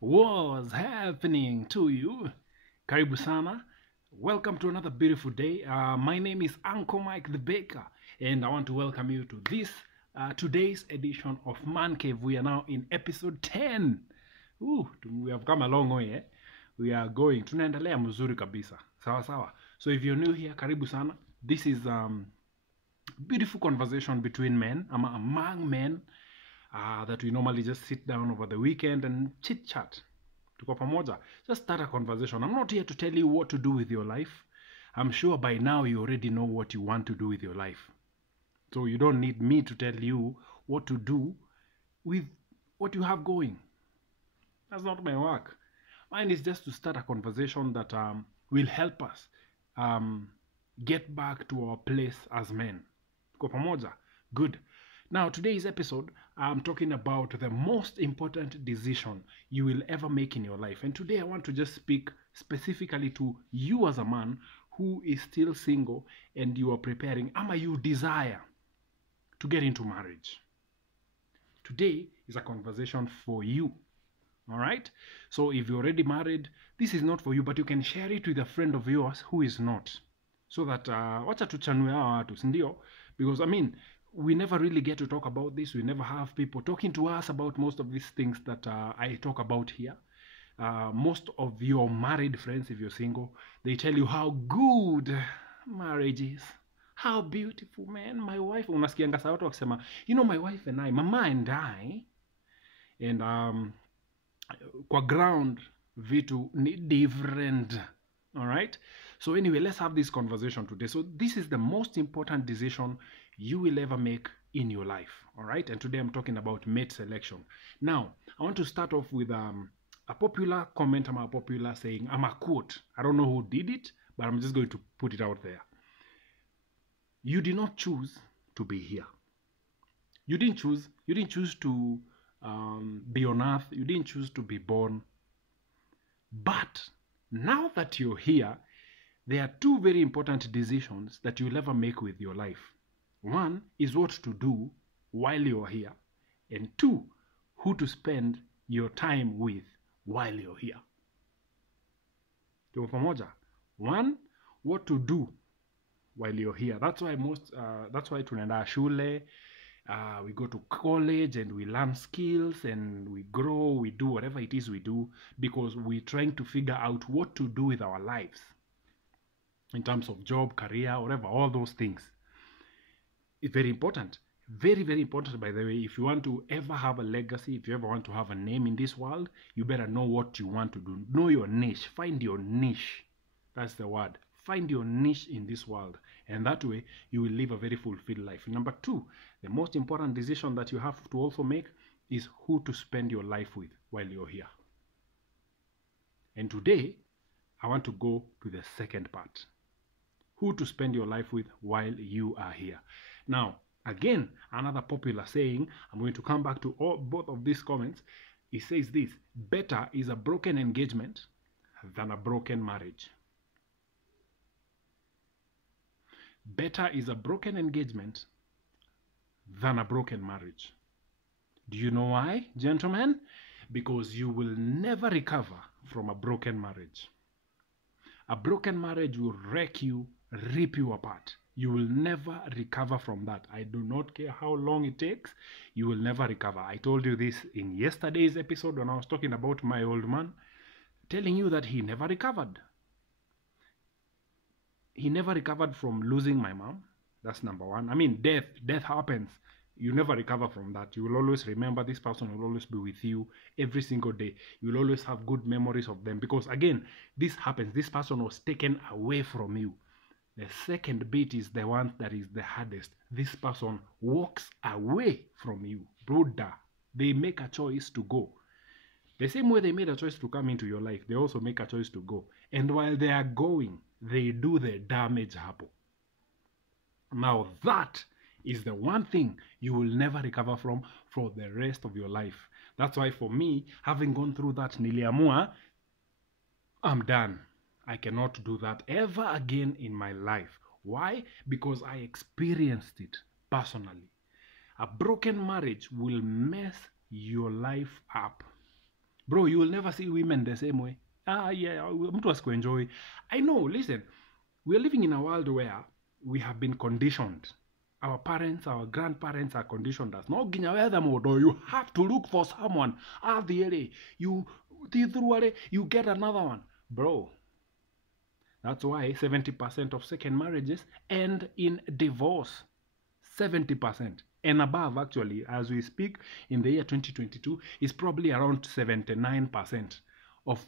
What's happening to you? Karibu sana. Welcome to another beautiful day. My name is Uncle Mike the Baker, and I want to welcome you to this today's edition of Man Cave. We are now in episode 10. We have come a long way. We are going. Tunaendelea mzuri kabisa. Sawa sawa. So if you're new here, karibu sana. This is beautiful conversation between men, among men, that we normally just sit down over the weekend and chit chat. Tuko pamoja. Just start a conversation. I'm not here to tell you what to do with your life. I'm sure by now you already know what you want to do with your life. So you don't need me to tell you what to do with what you have going. That's not my work. Mine is just to start a conversation that will help us get back to our place as men. Tuko pamoja? Good. Now, today's episode, I'm talking about the most important decision you will ever make in your life. And today I want to just speak specifically to you as a man who is still single and you are preparing, you desire to get into marriage. Today is a conversation for you. All right? So if you're already married, this is not for you, but you can share it with a friend of yours who is not. So that, wacha tuchanue hawa watu, sindio? Because, we never really get to talk about this. We never have people talking to us about most of these things that I talk about here. Most of your married friends, if you're single, they tell you how good marriage is. How beautiful, man. My wife, unasikianga sa watu wakisema, my wife and I, mama and I, and kwa ground, vitu ni different. All right? So anyway, let's have this conversation today. So this is the most important decision you will ever make in your life. All right? And today I'm talking about mate selection. Now, I want to start off with a popular comment, a popular saying, a quote. I don't know who did it, but I'm just going to put it out there. You did not choose to be here. You didn't choose to be on earth. You didn't choose to be born. But now that you're here, there are two very important decisions that you'll ever make with your life. One is what to do while you're here, and two, who to spend your time with while you're here. Tuko pamoja? One, what to do while you're here. That's why tunaenda shule, we go to college and we learn skills and we grow, we do whatever it is we do because we're trying to figure out what to do with our lives in terms of job, career, whatever, all those things. It's very important. Very, very important, by the way. If you want to ever have a legacy, if you ever want to have a name in this world, you better know what you want to do. Know your niche. Find your niche. That's the word. Find your niche in this world. And that way, you will live a very fulfilled life. Number two, the most important decision that you have to also make is who to spend your life with while you're here. And today, I want to go to the second part. Who to spend your life with while you are here. Now, again, another popular saying, I'm going to come back to both of these comments. It says this: better is a broken engagement than a broken marriage. Better is a broken engagement than a broken marriage. Do you know why, gentlemen? Because you will never recover from a broken marriage. A broken marriage will wreck you, rip you apart. You will never recover from that. I do not care how long it takes. You will never recover. I told you this in yesterday's episode when I was talking about my old man, telling you that he never recovered. He never recovered from losing my mom. That's number one. Death happens. You never recover from that. You will always remember this person will always be with you every single day. You will always have good memories of them because, again, this happens. This person was taken away from you. The second bit is the one that is the hardest. This person walks away from you. Brother, they make a choice to go. The same way they made a choice to come into your life, they also make a choice to go. And while they are going, they do the damage happen. Now that is the one thing you will never recover from for the rest of your life. That's why for me, having gone through that, niliamua, I'm done. I cannot do that ever again in my life. Why? Because I experienced it personally. A broken marriage will mess your life up. Bro, you will never see women the same way. Yeah, mtu asikuenjoy. I know, listen, we're living in a world where we have been conditioned. Our parents, our grandparents are conditioned us. No ginyawetha modo, you have to look for someone. You you get another one. Bro, that's why 70% of second marriages end in divorce. 70% and above, actually, as we speak in the year 2022, is probably around 79% of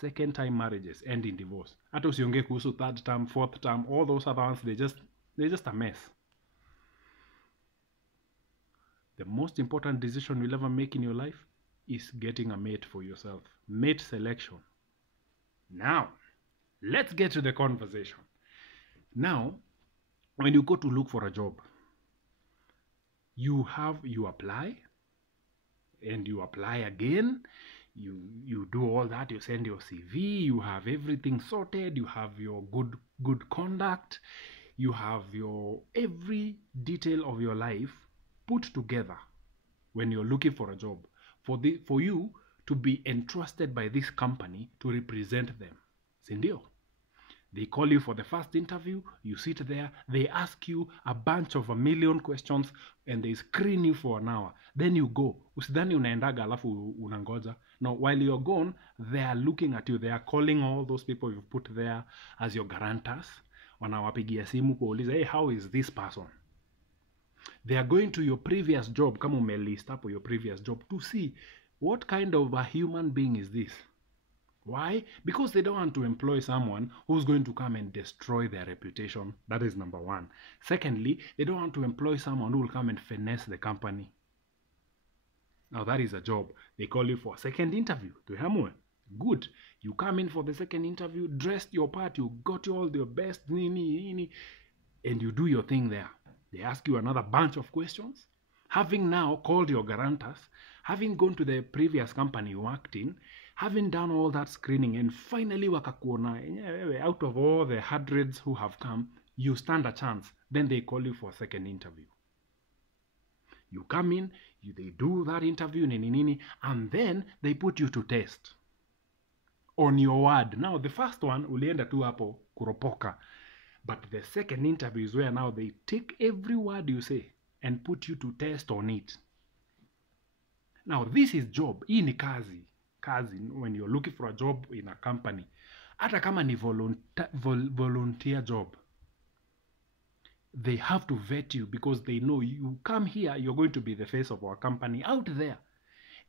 second time marriages end in divorce. Hata usiongee kuhusu third term, fourth term, all those other ones, they're just a mess. The most important decision you'll ever make in your life is getting a mate for yourself. Mate selection. Now, let's get to the conversation. Now, when you go to look for a job, you apply, and you apply again. You do all that. You send your CV. You have everything sorted. You have your good conduct. You have your every detail of your life put together when you're looking for a job, for you to be entrusted by this company to represent them. Sindio? They call you for the first interview, you sit there, they ask you a bunch of a million questions, and they screen you for an hour. Then you go. Usidhani unaendaga alafu unangoja. No, while you're gone, they are looking at you. They are calling all those people you've put there as your guarantors. Wanawapigia simu kuuliza, hey, how is this person? They are going to your previous job, kama umelist hapo your previous job, to see what kind of a human being is this. Why? Because they don't want to employ someone who's going to come and destroy their reputation. That is number one. Secondly, they don't want to employ someone who will come and finesse the company. Now that is a job. They call you for a second interview. Good. You come in for the second interview, dressed your part, you got all your best, and you do your thing there. They ask you another bunch of questions. Having now called your guarantors, having gone to the previous company you worked in, having done all that screening, and finally wakakuona, out of all the hundreds who have come, you stand a chance. Then they call you for a second interview. You come in, they do that interview, and then they put you to test on your word. Now, the first one, ulienda tu hapo kuropoka. But the second interview is where now they take every word you say and put you to test on it. Now, this is job. Hii ni kazi. When you're looking for a job in a company. Hata kama ni volunteer job. They have to vet you because they know you come here, you're going to be the face of our company out there.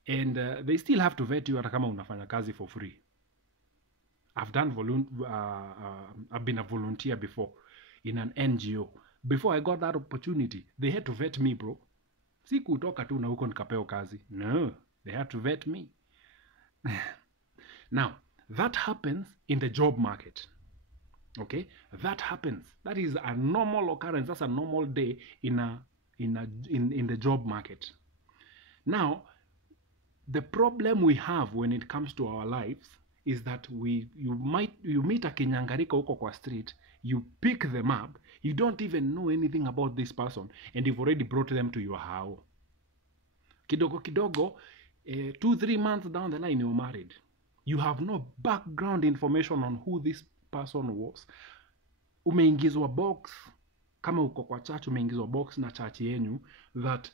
And they still have to vet you hata kama unafanya kazi for free. I've been a volunteer before in an NGO. Before I got that opportunity, they had to vet me, bro. Si kutoka tu na huko nikapeo kazi. No, they had to vet me. Now, that happens in the job market. Okay? That happens. That is a normal occurrence. That's a normal day in the job market. Now, the problem we have when it comes to our lives is that you meet a kinyangarika huko kwa street, you pick them up, you don't even know anything about this person, and you've already brought them to your house. Kidogo, 2-3 months down the line, you're married. You have no background information on who this person was. Umeingizwa box, kama uko kwa church, umeingizwa box na church yenyu, that,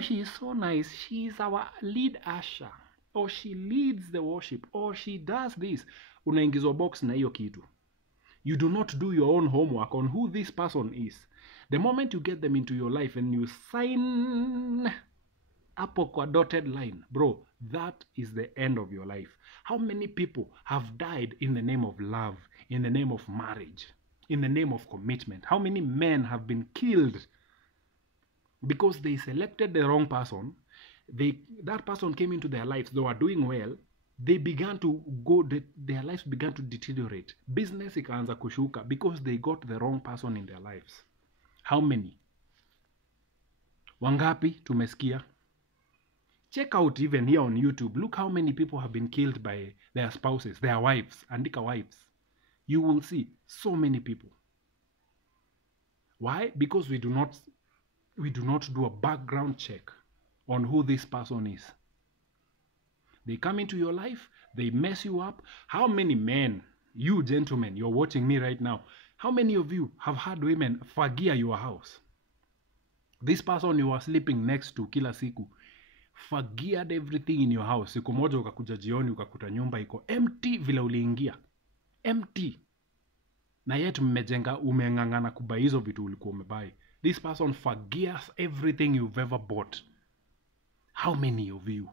she's so nice, she's our lead usher, or she leads the worship, or she does this. Unaingizwa box na hiyo kitu. You do not do your own homework on who this person is. The moment you get them into your life and you sign hapo kwa dotted line, bro, that is the end of your life. How many people have died in the name of love, in the name of marriage, in the name of commitment? How many men have been killed because they selected the wrong person? That person came into their lives, they were doing well, they began to go, their lives began to deteriorate. Business ikaanza kushuka because they got the wrong person in their lives. How many? Wangapi tumesikia? Check out even here on YouTube. Look how many people have been killed by their spouses, their wives, andika wives. You will see so many people. Why? Because we do not do a background check on who this person is. They come into your life, they mess you up. How many men, you gentlemen, you're watching me right now, how many of you have had women fagia your house? This person you are sleeping next to kila siku fagiaed everything in your house. Siku moja ukakuja jioni ukakuta nyumba iko empty vile uliingia. Empty. Na yet umeng'ang'ana kubai hizo vitu ulikuwa umebai. This person forgives everything you've ever bought. How many of you?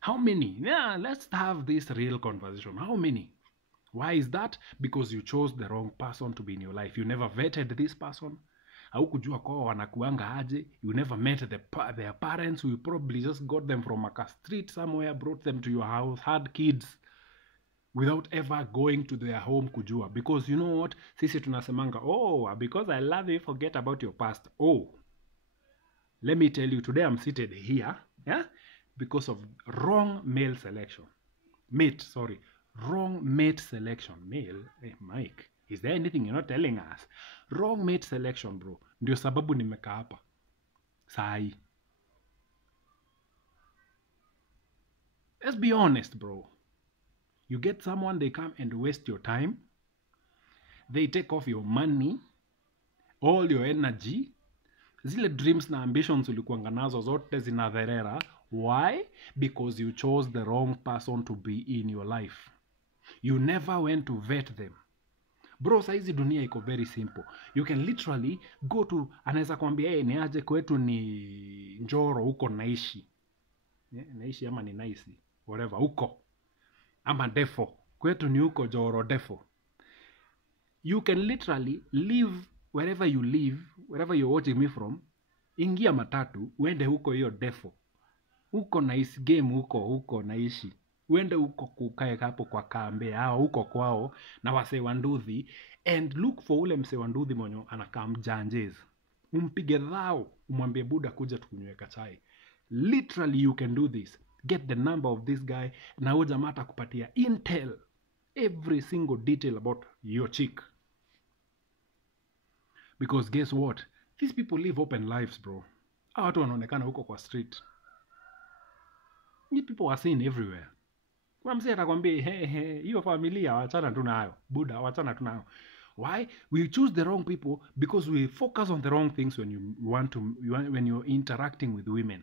How many? Yeah, let's have this real conversation. How many? Why is that? Because you chose the wrong person to be in your life. You never vetted this person. Haukujua kwao wanakuanga aje. You never met their parents. You probably just got them from a street somewhere, brought them to your house, had kids, without ever going to their home kujua. Because you know what? Sisi tunasemanga, oh, because I love you, forget about your past. Oh, let me tell you, today I'm seated here, yeah, because of wrong male selection. Wrong mate selection. Male, hey, Mike, is there anything you're not telling us? Wrong mate selection, bro. Ndio sababu nimekaa hapa sahi. Let's be honest, bro. You get someone, they come and waste your time. They take off your money, all your energy. Zile dreams na ambitions ulikuanga nazo zote zinadherera. Why? Because you chose the wrong person to be in your life. You never went to vet them. Bro, saizi dunia iko very simple. You can literally go to, anaweza kuambia, hey, ni aje kwetu ni Njoro, huko naishi. Naishi ama ni naisi, whatever, huko. Ama defo, kwetu ni huko Njoro defo. You can literally live wherever you live, wherever you're watching me from, ingia matatu, uende huko hiyo defo. Huko naishi game, huko naishi. Uende huko kukae hapo kwa kambe hao huko kwao na wase wanduthi, and look for ule mse wanduthi mwenye anakaa mjanjezi. Umpige dhao, umwambie buda kuja tukunyweka chai. Literally you can do this. Get the number of this guy na huyo jamaa atakupatia intel, every single detail about your chick. Because guess what? These people live open lives, bro. Hao watu wanaonekana huko kwa street. These people are seen everywhere. Kwa mzee atakwambia, hiyo familia wachana tu nayo. Buda, wachana tu nayo. Why? We choose the wrong people because we focus on the wrong things when you're interacting with women.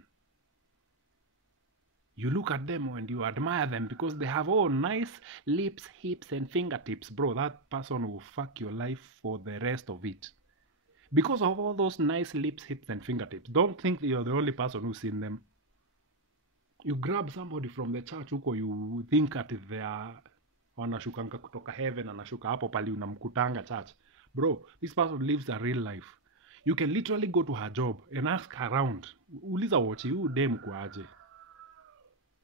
You look at them and you admire them because they have all nice lips, hips, and fingertips. Bro, that person will fuck your life for the rest of it. Because of all those nice lips, hips, and fingertips. Don't think that you're the only person who's seen them. You grab somebody from the church huko, you think that they are wanashukanga kutoka heaven, anashuka hapo pali unamkutanga church. Bro, this person lives a real life. You can literally go to her job and ask her around. Uliza wochi, huu dem kwa aje.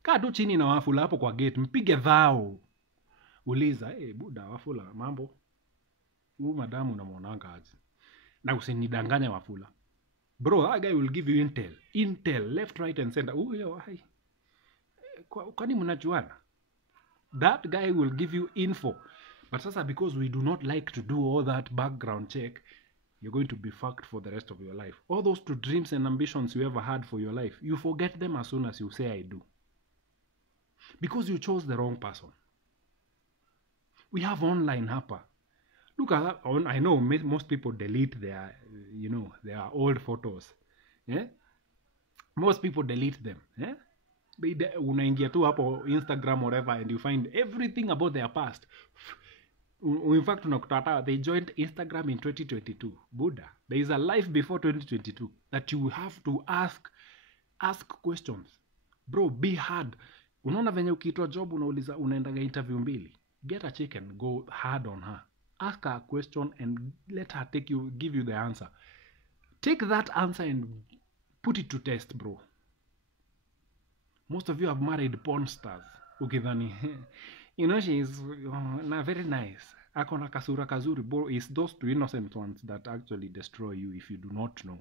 Kaa tu chini na Wafula hapo kwa gate, mpige dhao. Uliza, buda Wafula, mambo? Huu madamu unamuonanga aje. Na usinidanganya Wafula. Bro, that guy will give you intel, left, right, and center. Hai. Kwani mnajuana? That guy will give you info. But sasa, because we do not like to do all that background check, you're going to be fucked for the rest of your life. All those two dreams and ambitions you ever had for your life, you forget them as soon as you say I do. Because you chose the wrong person. We have online hapa. Look at that. I know most people delete their old photos. Yeah? Most people delete them. Yeah? Unaingia tu hapo Instagram or whatever and you find everything about their past. In fact, they joined Instagram in 2022. Buddha, there is a life before 2022 that you have to ask questions. Bro, be hard. Unaona venye ukiitwa job unauliza unaendaga interview mbili. Get a chick and go hard on her. Ask her a question and let her give you the answer. Take that answer and put it to test, bro. Most of you have married porn stars. Ukidhani, she is very nice. Akona kasura kazuri, bro. It's those two innocent ones that actually destroy you if you do not know.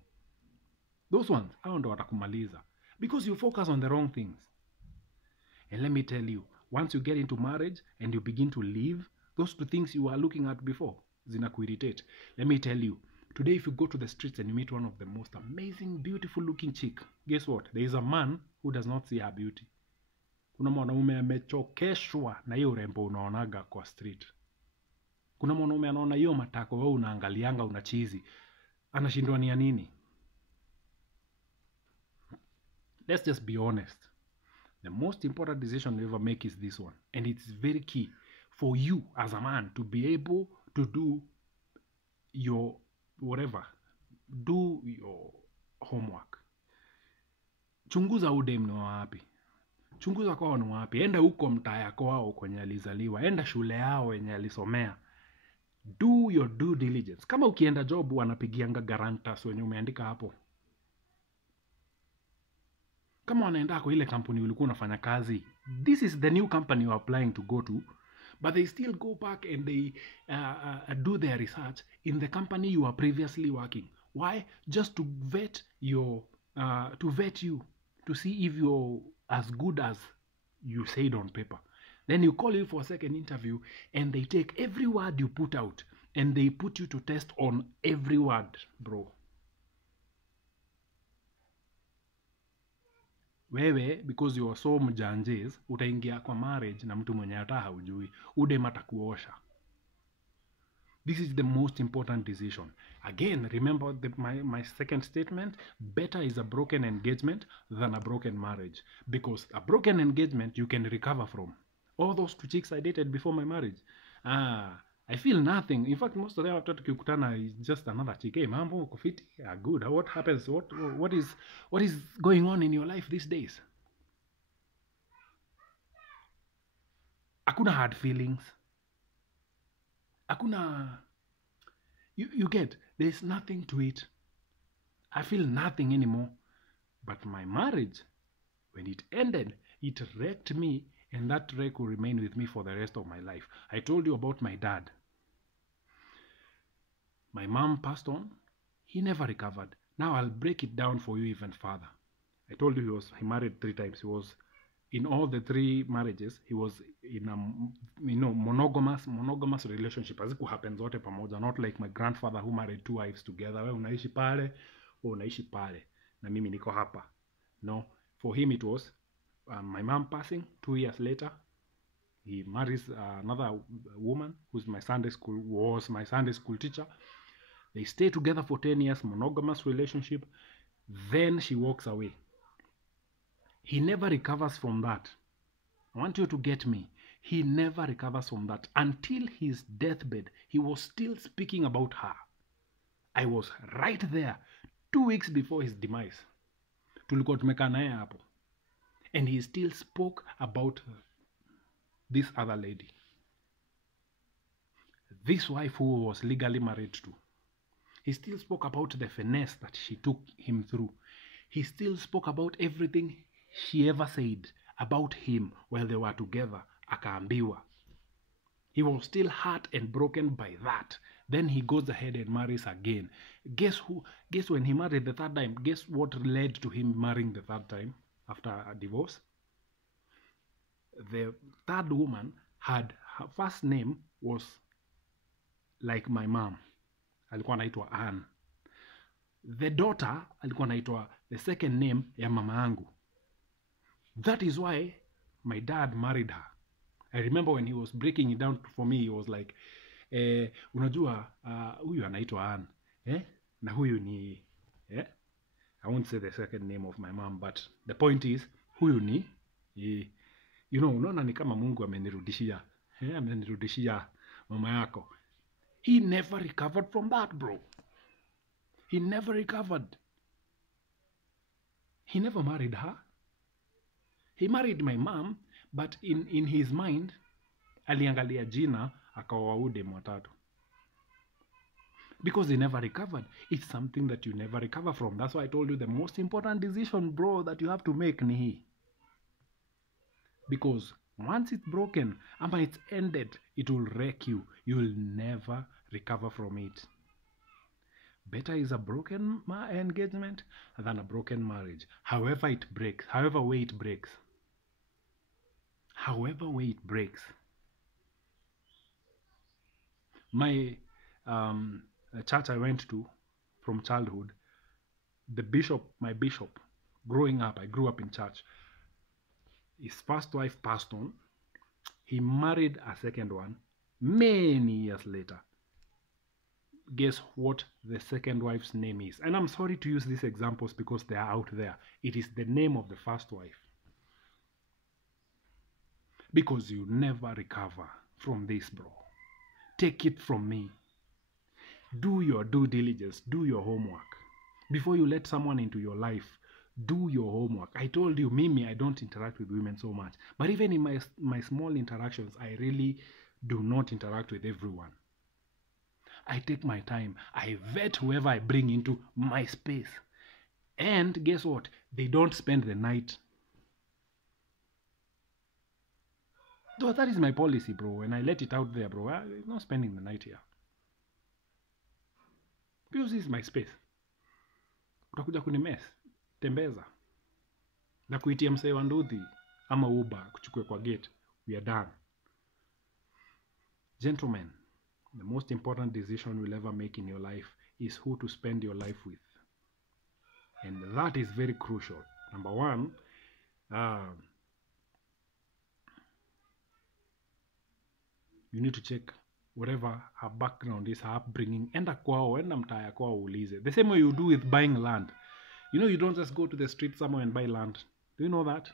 Those ones, hao ndo watakumaliza. Because you focus on the wrong things. And let me tell you, once you get into marriage and you begin to live, those two things you were looking at before, zinakuirritate. Let me tell you, today if you go to the streets and you meet one of the most amazing, beautiful looking chick, guess what? There is a man who does not see her beauty. Kuna mwanaume amechokeshwa na hiyo urembo unaonaga kwa street. Kuna mwanaume anaona hiyo matako wewe unaangalianga unachizi. Anashindwa ni ya nini? Let's just be honest. The most important decision you ever make is this one. And it's very key for you as a man to be able to do your whatever. Do your homework. Chunguza udem ni wapi. Chunguza kwao ni wapi. Enda huko mtaa yako wao kwenye alizaliwa. Enda shule yao wenye alisomea. Do your due diligence. Kama ukienda job wanapigianga guarantors wenye umeandika hapo. Kama wanaenda kwa ile kampuni ulikuwa unafanya kazi, this is the new company you are applying to go to, but they still go back and they do their research in the company you are previously working. Why? Just to vet you, to see if you're as good as you said on paper. Then you call you for a second interview and they take every word you put out and they put you to test on every word, bro. Wewe, because you are so mjanjes, utaingia kwa marriage na mtu mwenye hata haujui. Udem atakuosha. This is the most important decision. Again, remember my second statement. Better is a broken engagement than a broken marriage. Because a broken engagement you can recover from. All those two chicks I dated before my marriage. I feel nothing. In fact, most of them after tukikutana is just another chick. Hey, mambo, uko fiti? Yeah, good. What happens? What is going on in your life these days? Hakuna hard feelings. Hakuna... You get, there's nothing to it. I feel nothing anymore. But my marriage, when it ended, it wrecked me, and that wreck will remain with me for the rest of my life. I told you about my dad. My mom passed on. He never recovered. Now I'll break it down for you even further. I told you he married 3 times. He was in all the 3 marriages. He was in a monogamous relationship. Haziku happen zote pamoja. Not like my grandfather who married 2 wives together. We unaishi pale, we unaishi pale, na mimi niko hapa. No, for him it was my mom passing 2 years later. He marries another woman who's my Sunday school teacher. They stay together for 10 years, monogamous relationship. Then she walks away. He never recovers from that. I want you to get me. He never recovers from that. Until his deathbed, he was still speaking about her. I was right there 2 weeks before his demise. Tulikuwa tumekaa naye hapo. And he still spoke about this other lady. This wife who was legally married to. He still spoke about the finesse that she took him through. He still spoke about everything she ever said about him while they were together. Akaambiwa. He was still hurt and broken by that. Then he goes ahead and marries again. Guess when he married the 3rd time, guess what led to him marrying the 3rd time after a divorce? The 3rd woman had, her first name was like my mom. Alikuwa anaitwa Anne. The daughter alikuwa anaitwa the second name ya mama yangu. That is why my dad married her. I remember when he was breaking it down for me, he was like, unajua, huyu anaitwa Anne. Na huyu ni, I won't say the second name of my mom, but the point is, huyu ni, unaona ni kama Mungu amenirudishia. Amenirudishia mama yako. He never recovered from that, bro. He never recovered. He never married her. He married my mom, but in his mind, aliangalia jina akaoa udem watatu. Because he never recovered. It's something that you never recover from. That's why I told you the most important decision, bro, that you have to make ni hii. Because once it's broken, ama it's ended, it will wreck you. You will never recover from it. Better is a broken engagement than a broken marriage. However it breaks, however way it breaks. However way it breaks. My church I went to from childhood, my bishop Growing up, I grew up in church. His first wife passed on. He married a second one many years later. Guess what the second wife's name is? And I'm sorry to use these examples because they are out there. It is the name of the first wife. Because you never recover from this, bro. Take it from me. Do your due diligence. Do your homework. Before you let someone into your life, do your homework. I told you, Mimi, I don't interact with women so much. But even in my small interactions, I really do not interact with everyone. I take my time. I vet whoever I bring into my space. And guess what? They don't spend the night. Though that is my policy, bro. And I let it out there, bro. I'm not spending the night here. Because this is my space. Utakuja kunimes. Tembeza. Na kuitia msee wa nduthi ama Uber kuchukue kwa gate. We are done. Gentlemen, the most important decision you'll ever make in your life is who to spend your life with. And that is very crucial. Number one, you need to check whatever her background is, her upbringing. Enda kwao, enda mtaya kwao ulize. The same way you do with buying land. You know, you don't just go to the street somewhere and buy land. Do you know that?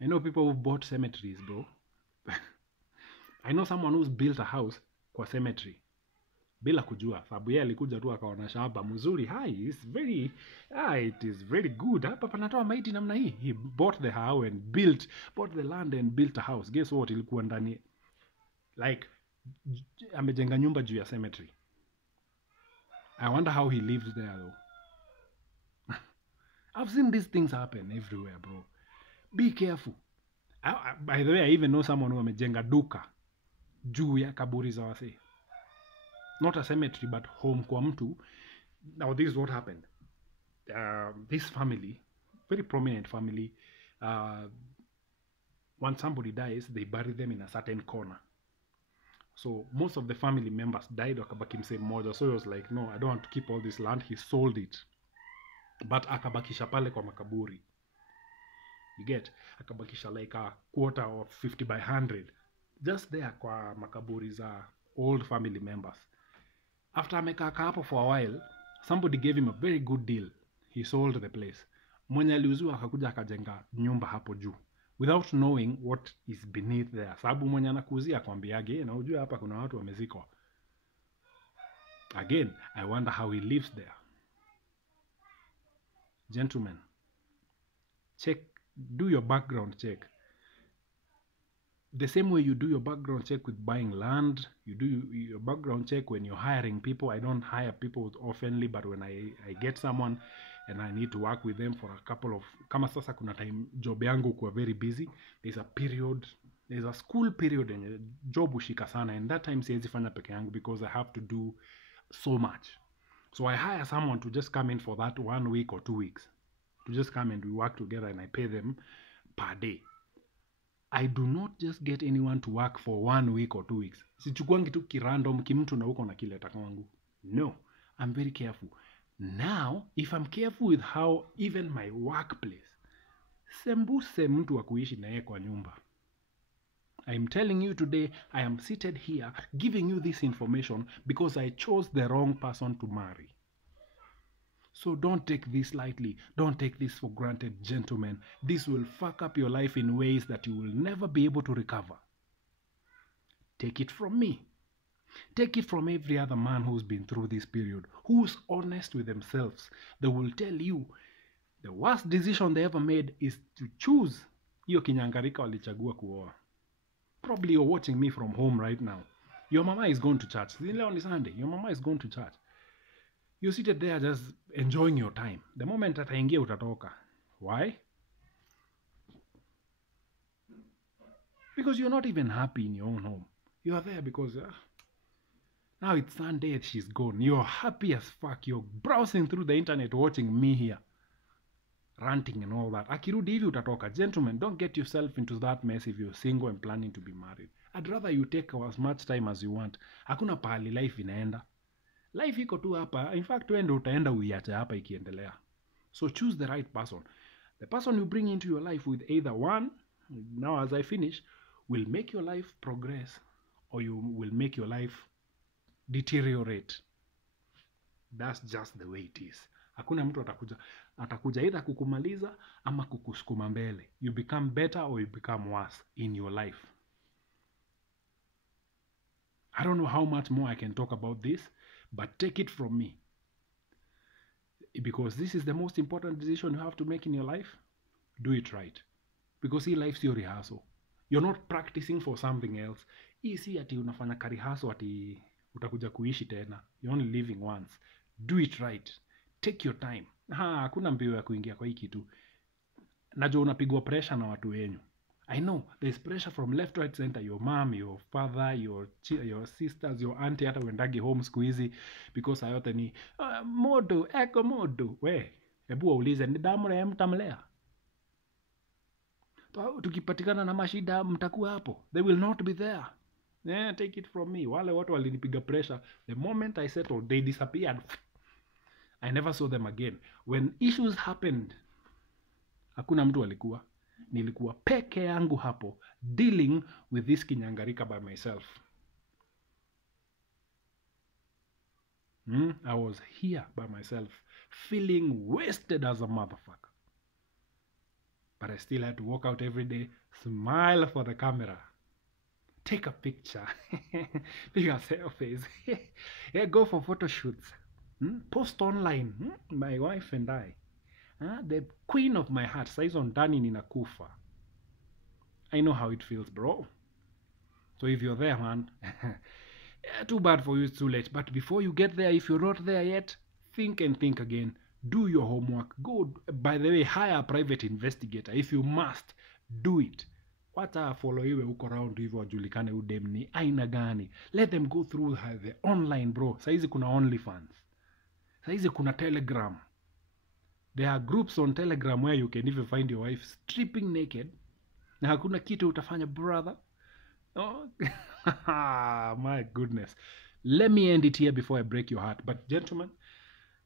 I know people who've bought cemeteries, bro. I know someone who's built a house kwa cemetery. Bila kujua. Sababu yeye alikuja tu akaona shamba mzuri. It is very good. Hapa panatoa maiti namna hii. He bought the house and bought the land and built a house. Guess what? Ilikuwa ndani. Like, amejenga nyumba juu ya cemetery. I wonder how he lived there though. I've seen these things happen everywhere, bro. Be careful. By the way, I even know someone who amejenga duka juu ya kaburi za wase. Not a cemetery, but home kwa mtu. Now, this is what happened. This family, very prominent family, when somebody dies, they bury them in a certain corner. So most of the family members died, wakabaki msee mmoja. So he was like, no, I don't want to keep all this land. He sold it. But akabakisha pale kwa makaburi. You get? Akabakisha like a quarter of 50 by 100. Just there kwa makaburi za old family members. After amekaa hapo for a while, somebody gave him a very good deal. He sold the place. Mwenye aliuziwa akakuja akajenga nyumba hapo juu. Without knowing what is beneath there. Sababu mwenye anakuuzia akwambiage, na ujue hapa kuna watu wamezikwa. Again, I wonder how he lives there. Gentlemen, do your background check. The same way you do your background check with buying land, you do your background check when you're hiring people. I don't hire people oftenly, but when I get someone and I need to work with them for a couple of, kama sasa kuna time job yangu kuwa very busy, there's a school period and job ushika sana, and that time siwezi fanya peke yangu because I have to do so much. So I hire someone to just come in for that 1 week or 2 weeks, to just come and we work together, and I pay them per day. I do not just get anyone to work for 1 week or 2 weeks. Sichukuangi tu kirandom kimtu na huko na kileta kwangu. No, I'm very careful. Now, if I'm careful with how even my workplace, sembuse mtu wa kuishi na yeye kwa nyumba. I'm telling you today, I am seated here giving you this information because I chose the wrong person to marry. So don't take this lightly. Don't take this for granted, gentlemen. This will fuck up your life in ways that you will never be able to recover. Take it from me. Take it from every other man who's been through this period, who's honest with themselves. They will tell you the worst decision they ever made is to choose hiyo kinyangarika walichagua kuoa. Probably you're watching me from home right now. Your mama is going to church. Leo ni Sunday. Your mama is going to church. You're seated there just enjoying your time. The moment ataingia utatoka. Why? Because you're not even happy in your own home. You are there because now it's Sunday and she's gone. You're happy as fuck. You're browsing through the internet watching me here, ranting and all that. Akirudi hivi utatoka. Gentlemen, don't get yourself into that mess if you're single and planning to be married. I'd rather you take as much time as you want. Hakuna pahali life inaenda. Life iko tu hapa. In fact, wewe ndio utaenda uiache hapa ikiendelea. So choose the right person. The person you bring into your life with either one, now as I finish, will make your life progress or you will make your life deteriorate. That's just the way it is. Hakuna mtu atakuja either kukumaliza ama kukusukuma mbele. You become better or you become worse in your life. I don't know how much more I can talk about this, but take it from me. Because this is the most important decision you have to make in your life. Do it right. Because life's your rehearsal. You're not practicing for something else. Hii si ati unafanya karihaso ati utakuja kuishi tena. You're only living once. Do it right. Take your time. Hakuna mbio ya kuingia kwa hii kitu. Najua unapigwa pressure na watu wenyu. I know there's pressure from left, right, center. Your mom, your father, your sisters, your auntie, hata wendagi home siku hizi because ayote ni modo, eko modo. We, hebu waulize ni damu ya mtamlea. Tukipatikana na mashida mtakuwa hapo. They will not be there. Yeah, take it from me. Wale watu walinipiga pressure. The moment I settled, they disappeared. I never saw them again. When issues happened, hakuna mtu alikuwa. Nilikuwa peke yangu hapo, dealing with this kinyangarika by myself. I was here by myself, feeling wasted as a motherfucker. But I still had to walk out every day, smile for the camera, take a picture, take a selfies, yeah, go for photo shoots, post online, my wife and I. The queen of my heart, saizo ndani ninakufa. I know how it feels, bro. So if you're there, man, too bad for you, it's too late. But before you get there, if you're not there yet, think and think again. Do your homework. Go, by the way, hire a private investigator. If you must, do it. Wata follow iwe uko around hivyo wajulikane udem ni aina gani. Let them go through the online, bro. Saizi kuna OnlyFans. Saizi kuna Telegram. There are groups on Telegram where you can even find your wife stripping naked. Na hakuna kitu utafanya, brother. Oh, my goodness. Let me end it here before I break your heart. But gentlemen,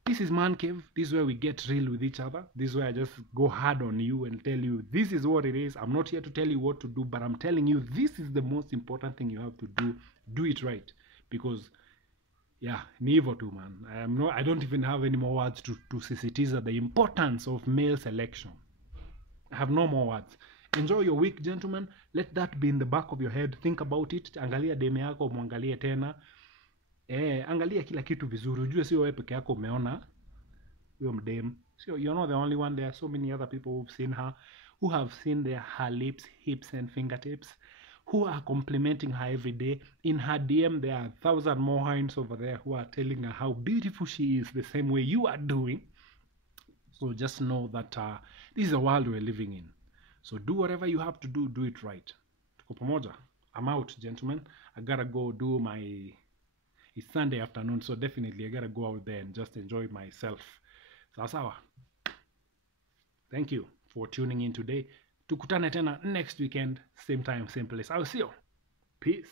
this is Man Cave. This is where we get real with each other. This is where I just go hard on you and tell you this is what it is. I'm not here to tell you what to do, but I'm telling you this is the most important thing you have to do. Do it right. Because yeah, ni hivyo tu, man. I don't even have any more words to sisitiza the importance of male selection. I have no more words. Enjoy your week, gentlemen. Let that be in the back of your head. Think about it. Angalia deme yako, muangalie tena. Angalia kila kitu vizuri. Ujue sio wewe peke yako umeona huyo mdem. So you're not the only one. There are so many other people who've seen her, who have seen her lips, hips and fingertips, who are complimenting her every day. In her DM, there are 1,000 more hinds over there who are telling her how beautiful she is, the same way you are doing. So just know that this is a world we're living in. So do whatever you have to do, do it right. Tuko pamoja. I'm out, gentlemen. I gotta go do it's Sunday afternoon, so definitely I gotta go out there and just enjoy myself. Sawa. Thank you for tuning in today. Tukutane tena next weekend, same time, same place. I'll see you. Peace.